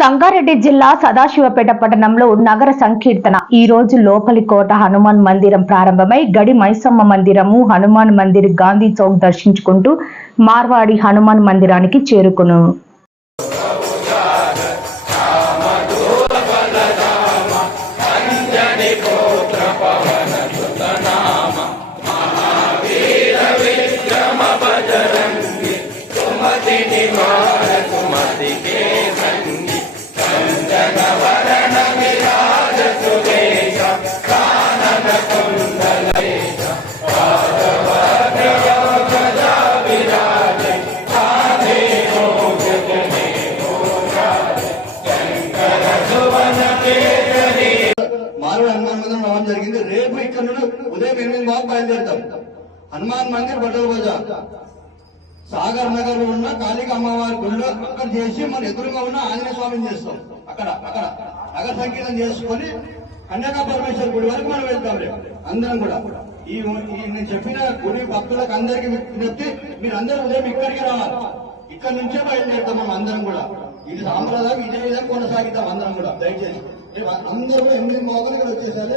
సంగారెడ్డి జిల్లా సదాశివపేట పట్టణంలో నగర సంకీర్తన. ఈ రోజు లోపలి కోట హనుమాన్ మందిరం ప్రారంభమై గడి మైసమ్మ మందిరము హనుమాన్ మందిర్ గాంధీ చౌక్ దర్శించుకుంటూ మార్వాడి హనుమాన్ మందిరానికి చేరుకును. బాగా బయలుదేరుతాం. హనుమాన్ మందిర్ బట్టల బజార్. సాగర్ నగర్లో ఉన్న కాళిక అమ్మవారి గుడిలో అక్కడ చేసి మన ఎదురుగా ఉన్న ఆంజనేయ స్వామిని చేస్తాం. అక్కడ అక్కడ. నగర సంకీర్తన చేసుకొని కన్యాకా పరమేశ్వర గుడి వరకు మనం వెళ్తాం అందరం కూడా. ఈ నేను చెప్పిన గుడి భక్తులకు అందరికి విజ్ఞప్తి మీరు అందరూ ఉదయం ఇక్కడికి రావాలి. ఇక్కడ నుంచే బయలుదేరుతాం మనం అందరం కూడా. ఇది సాంప్రదాయం ఇదే విధంగా కొనసాగిద్దాం అందరం కూడా. దయచేసి. అందరూ ఎనిమిది మోకలు ఇక్కడ వచ్చేసారి.